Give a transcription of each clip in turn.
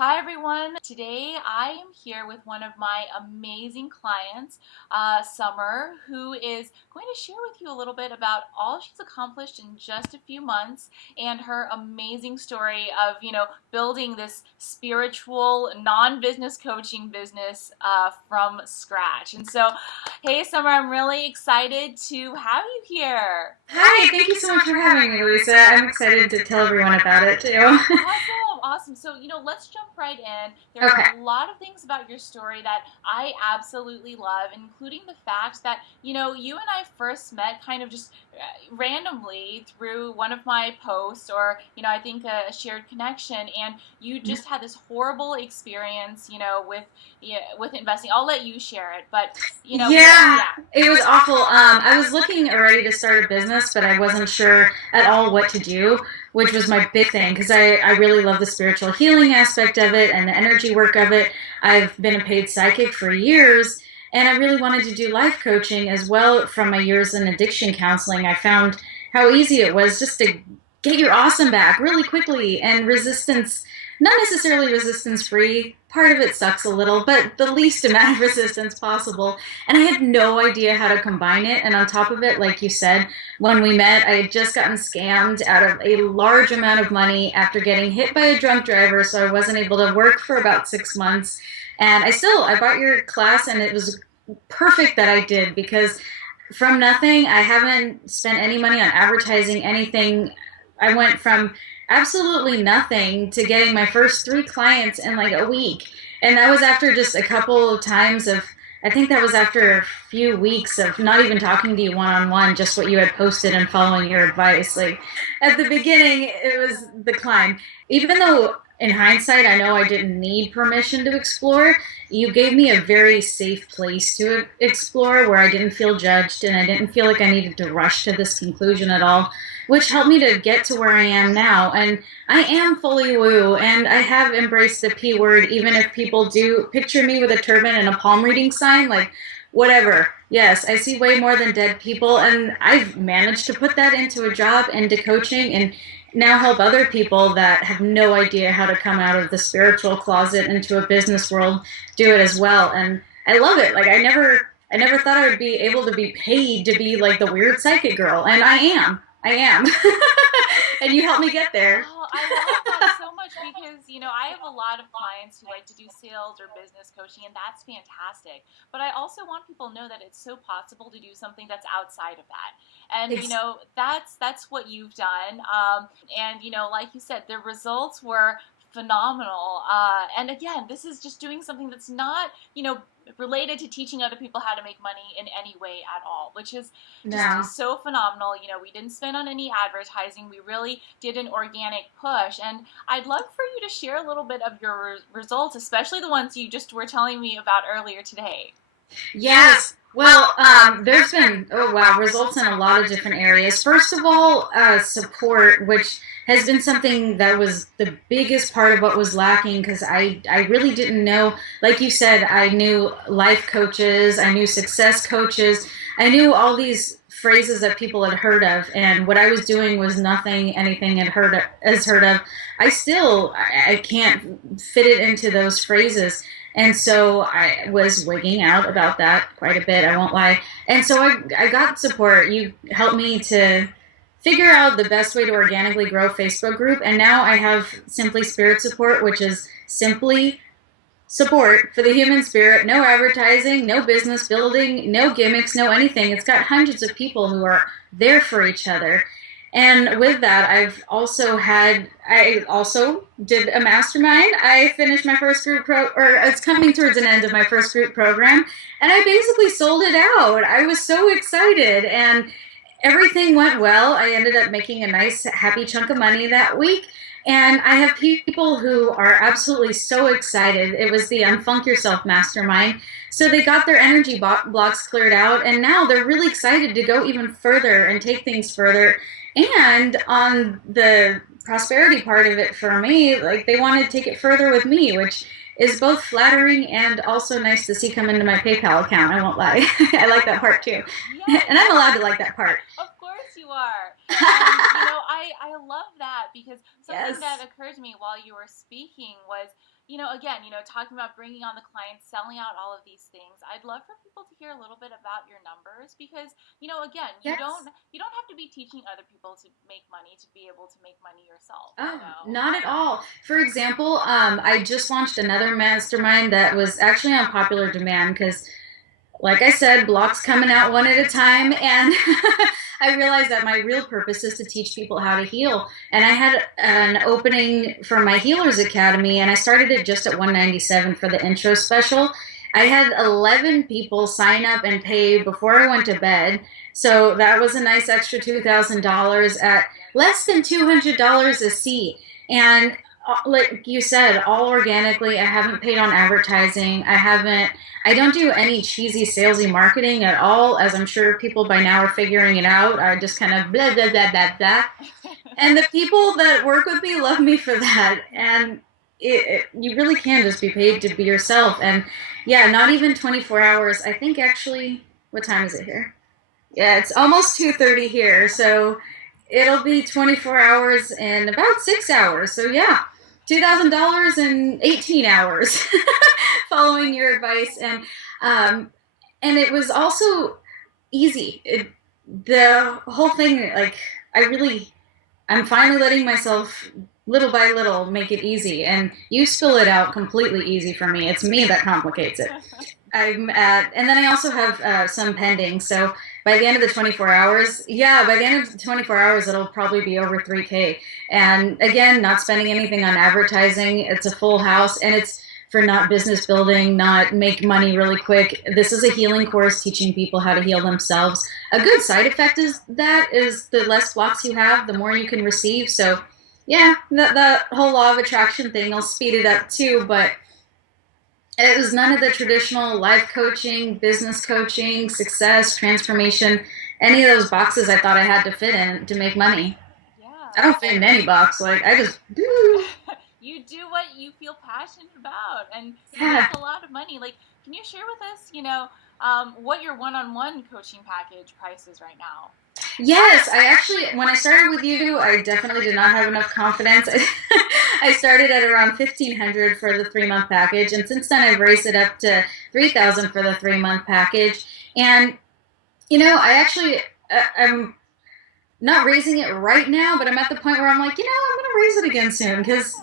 Hi everyone. Today I am here with one of my amazing clients, Summer, who is going to share with you a little bit about all she's accomplished in just a few months and her amazing story of, building this spiritual, non-business coaching business from scratch. And so, hey Summer, I'm really excited to have you here. Hi, thank you so much for having me, Luisa. I'm excited to tell everyone about it too. Awesome, awesome. So, let's jump right in. There Okay. are a lot of things about your story that I absolutely love, including the fact that, you and I first met kind of just randomly through one of my posts or, I think a shared connection, and you just had this horrible experience, with investing. I'll let you share it, but, Yeah, yeah. it was awful. I was looking already to start a business, but I wasn't sure at all what to do, which was my big thing because I really love the spiritual healing aspect of it and the energy work of it. I've been a paid psychic for years, and I really wanted to do life coaching as well from my years in addiction counseling. I found how easy it was just to get your awesome back really quickly and resistance, not necessarily resistance free. Part of it sucks a little, but the least amount of resistance possible. And I had no idea how to combine it. And on top of it, like you said, when we met, I had just gotten scammed out of a large amount of money after getting hit by a drunk driver. So I wasn't able to work for about 6 months. And I bought your class, and it was perfect that I did because from nothing, I haven't spent any money on advertising, anything. I went from absolutely nothing to getting my first three clients in like a week. And that was after just a couple of times of, I think that was after a few weeks of not even talking to you one on one, just what you had posted and following your advice. Like at the beginning, it was the climb. Even though in hindsight, I know I didn't need permission to explore, you gave me a very safe place to explore where I didn't feel judged and I didn't feel like I needed to rush to this conclusion at all, which helped me to get to where I am now. And I am fully woo, and I have embraced the P word, even if people do picture me with a turban and a palm reading sign, like, whatever. Yes, I see way more than dead people, and I've managed to put that into a job, into coaching, and now help other people that have no idea how to come out of the spiritual closet into a business world do it as well. And I love it. Like I never thought I would be able to be paid to be like the weird psychic girl, and I am. I am. And you helped me get there. Oh, I love that so much because, I have a lot of clients who like to do sales or business coaching, and that's fantastic. But I also want people to know that it's so possible to do something that's outside of that. And, Ex- that's what you've done. And, like you said, the results were phenomenal. And again, this is just doing something that's not, related to teaching other people how to make money in any way at all, which is no. just so phenomenal. We didn't spend on any advertising. We really did an organic push. And I'd love for you to share a little bit of your results, especially the ones you just were telling me about earlier today. Yes. Well, there's been, oh wow, results in a lot of different areas. First of all, support, which has been something that was the biggest part of what was lacking because I really didn't know, like you said, I knew life coaches, I knew success coaches, I knew all these phrases that people had heard of, and what I was doing was nothing anything has heard of. I can't fit it into those phrases. And so I was wigging out about that quite a bit, I won't lie. And so I got support. You helped me to figure out the best way to organically grow a Facebook group. And now I have Simply Spirit Support, which is simply support for the human spirit. No advertising, no business building, no gimmicks, no anything. It's got hundreds of people who are there for each other. And with that, I also did a mastermind. I finished my first or it's coming towards an end of my first group program, and I basically sold it out. I was so excited, and everything went well. I ended up making a nice, happy chunk of money that week. And I have people who are absolutely so excited. It was the Unfunk Yourself Mastermind. So they got their energy blocks cleared out, and now they're really excited to go even further and take things further. And on the prosperity part of it for me, like they want to take it further with me, which is both flattering and also nice to see come into my PayPal account. I won't lie. I like that part too. Yes, And I'm allowed to like that part. of course you are. And, I love that because something Yes. that occurred to me while you were speaking was, again, talking about bringing on the clients, selling out all of these things. I'd love for people to hear a little bit about your numbers because, again, you don't Yes. you don't have to be teaching other people to make money to be able to make money yourself, Oh, not at all. For example, I just launched another mastermind that was actually on popular demand because, like I said, blocks coming out one at a time, and I realized that my real purpose is to teach people how to heal. And I had an opening for my Healers Academy, and I started it just at 197 for the intro special. I had 11 people sign up and pay before I went to bed, so that was a nice extra $2,000 at less than $200 a seat. And like you said, all organically. I haven't paid on advertising. I don't do any cheesy salesy marketing at all, as I'm sure people by now are figuring it out. I just kind of blah, blah, blah, blah, blah. And the people that work with me love me for that. And you really can just be paid to be yourself. And yeah, not even 24 hours. I think actually, what time is it here? Yeah, it's almost 2:30 here. So it'll be 24 hours in about 6 hours. So yeah, $2,000 in 18 hours following your advice. Um, and it was also easy. The whole thing, like, I really, I'm finally letting myself little by little make it easy. And you spill it out completely easy for me. It's me that complicates it. And then I also have some pending. So by the end of the 24 hours, yeah, by the end of the 24 hours, it'll probably be over 3K. And again, not spending anything on advertising. It's a full house, and it's for not business building, not make money really quick. This is a healing course teaching people how to heal themselves. A good side effect is the less blocks you have, the more you can receive. So yeah, the whole law of attraction thing, I'll speed it up too, but it was none of the traditional life coaching, business coaching, success, transformation, any of those boxes I thought I had to fit in to make money. Yeah. I don't fit in any box. Like, I just do. You do what you feel passionate about and you make Yeah. a lot of money. Like, can you share with us, what your one-on-one coaching package price is right now? Yes, I actually, when I started with you, I definitely did not have enough confidence. I started at around 1,500 for the 3 month package, and since then I've raised it up to 3,000 for the 3 month package. And I actually, I'm not raising it right now, but I'm at the point where I'm like, I'm going to raise it again soon because,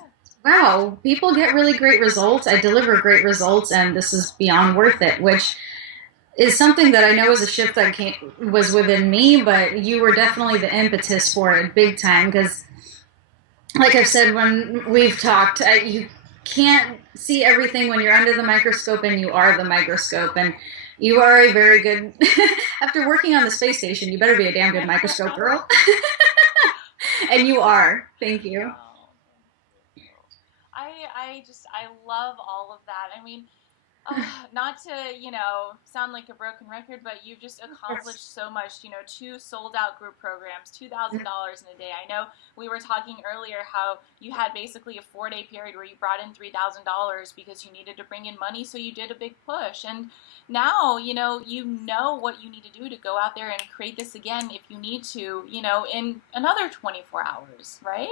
wow, people get really great results. I deliver great results, and this is beyond worth it, which is something that I know is a shift that was within me, but you were definitely the impetus for it big time because, like I've said when we've talked, you can't see everything when you're under the microscope, and you are the microscope. And you are a very good, after working on the space station, you better be a damn good microscope girl. And you are. Thank you. Oh, thank you. I love all of that. I mean, not to, sound like a broken record, but you've just accomplished so much. 2 sold out group programs, $2,000 in a day. I know we were talking earlier how you had basically a 4-day period where you brought in $3,000 because you needed to bring in money, so you did a big push. And now, you know what you need to do to go out there and create this again if you need to, in another 24 hours, right?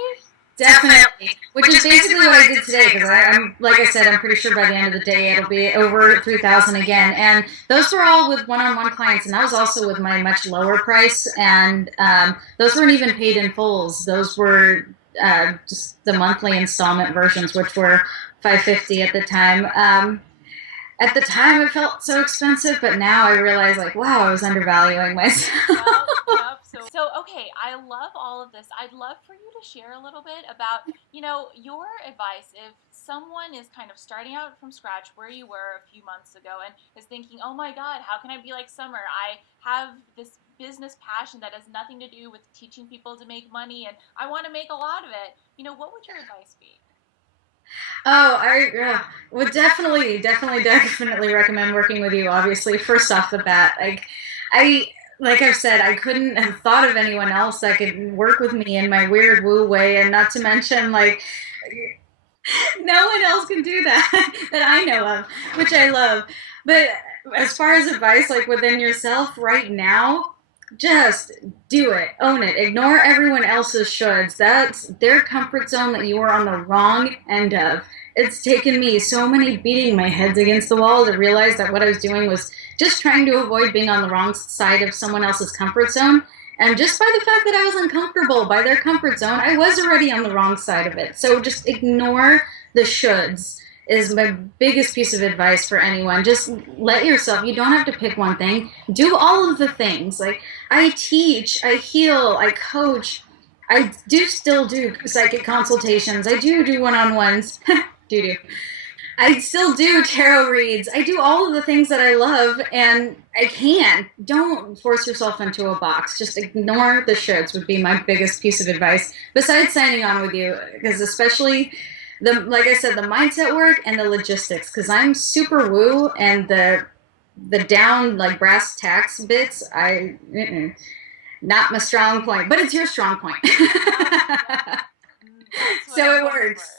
Definitely. Which is basically what I did today because I'm, like I said, I'm pretty sure by the end of the day it'll be over 3,000 again. And those were all with one-on-one clients, and that was also with my much lower price. And those weren't even paid in fulls. Those were just the monthly installment versions, which were 550 at the time. At the time, it felt so expensive, but now I realize, like, wow, I was undervaluing myself. Yep, yep. So okay, I love all of this. I'd love for you to share a little bit about, your advice if someone is kind of starting out from scratch where you were a few months ago and is thinking, "Oh my God, how can I be like Summer? I have this business passion that has nothing to do with teaching people to make money and I want to make a lot of it." What would your advice be? Oh, I would definitely recommend working with you. Obviously, first off the bat, I, like I've said, I couldn't have thought of anyone else that could work with me in my weird woo way, and not to mention, like, no one else can do that that I know of, which I love. But as far as advice, like within yourself right now, just do it, own it, ignore everyone else's shoulds. That's their comfort zone that you are on the wrong end of. it's taken me so many beating my heads against the wall to realize that what I was doing was just trying to avoid being on the wrong side of someone else's comfort zone. And just by the fact that I was uncomfortable by their comfort zone, I was already on the wrong side of it. So just ignore the shoulds is my biggest piece of advice for anyone. Just let yourself, you don't have to pick one thing. Do all of the things. Like I teach, I heal, I coach. I do still do psychic consultations. I do one-on-ones. do. I still do tarot reads. I do all of the things that I love, and I can. Don't force yourself into a box. Just ignore the shoulds would be my biggest piece of advice. Besides signing on with you, because especially like I said, the mindset work and the logistics. Because I'm super woo, and the down like brass tacks bits, not my strong point, but it's your strong point. Oh, yeah. That's what So I'm it going for. works.